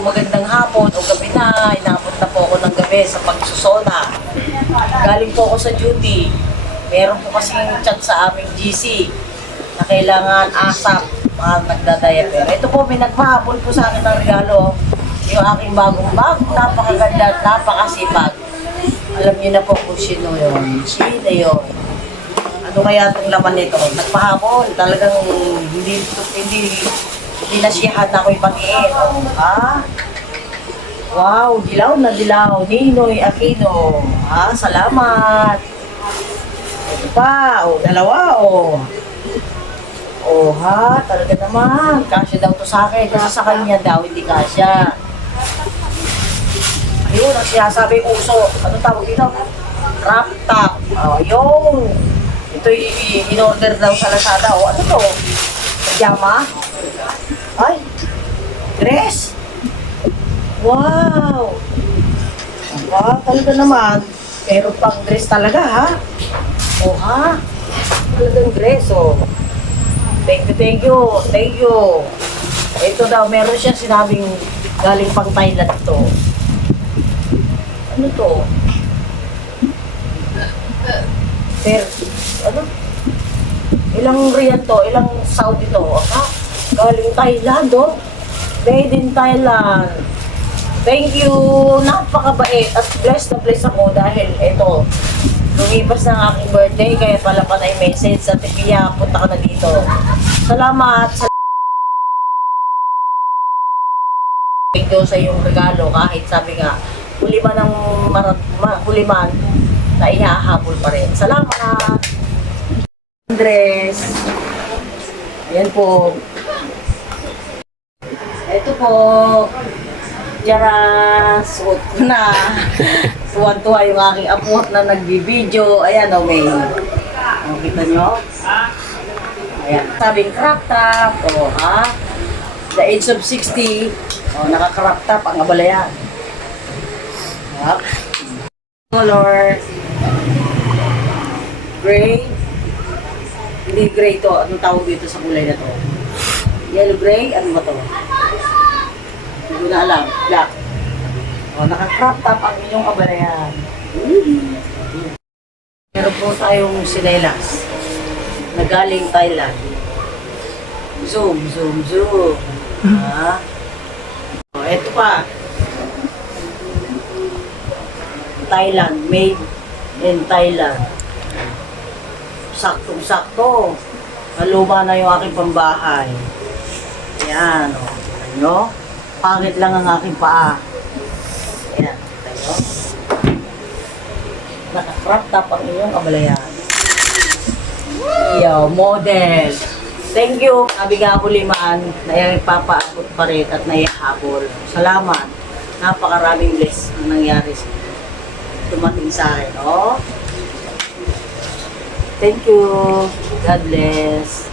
magandang hapon o gabi na. Inabot na po ako ng gabi sa pagsusona. Galing po ako sa duty. Meron po kasing chat sa aming GC na kailangan ASAP mga nagdadiaper. Ito po, may nagpahabol po sa akin ng regalo. Yung aking bagong bag, napakaganda at napakasipag. Alam niyo na po kung sino yun. Sino yun? Ano kaya itong laman nito? Nagpahabol. Talagang hindi nasiyahan na ako ipatiin. Ha? Wow, dilaw na dilaw. Ninoy Aquino. Ha? Salamat. Ito pa. O, dalawa. O. O, ha? Talaga naman. Kasya daw to sa akin. Kasi sa kanya daw, hindi kasya. Ayun, ang sinasabi uso. Ano tawag dito? Crop top. O, yun. Ito in-order daw sa Lazada. O, ano to? Pajama? Ay, dress? Wow! Wow, talaga naman. Pero pang dress talaga, ha? O, ha? Talagang dress, o. Thank you. Thank you. Ito daw, meron siya sinabing galing pang Thailand to. Ano to? Ano? Ilang riyan to? Ilang Saudi to? Ha? Galing Thailand, oh. Made in Thailand. Thank you. Napakabait. At blessed na blessed ako dahil ito, lumipas na ang aking birthday, kaya pala pa na yung message sa Tipiya, punta ka na dito. Salamat. Thank you sa iyong regalo, kahit sabi nga, huli man na ihahabol pa rin. Salamat. Andres. Ayan po. Ito po. Tiyara, suot ko na. Tuwan-tuwa yung aking apo na nagbibideo. Ayan o, may. O, kita nyo? Ayan. Sabing crop top. O, ha? The age of 60. O, naka-crop top ang abalayan. Yup. Color. Gray. Hindi gray to. Anong tawag dito sa kulay na to? Yellow gray? Ano ba to? Hindi ko na alam. Black. O, naka-crop top ang inyong kabalayan. Meron po tayong sinelas na galing Thailand. Zoom. Ha? O, eto pa. Thailand. Made in Thailand. Saktong-sakto. Maluma na yung aking pambahay. Ayan, o. Ayan, pangit lang ang aking paa. Ayan, tayo. Naka-crop top ang inyong kabalayan. Yo, model. Thank you, Abiga Kuliman, na ipapaabot pa rin at naihabol. Salamat. Napakaraming bless na nangyari dumating sa akin, oh. Thank you. God bless.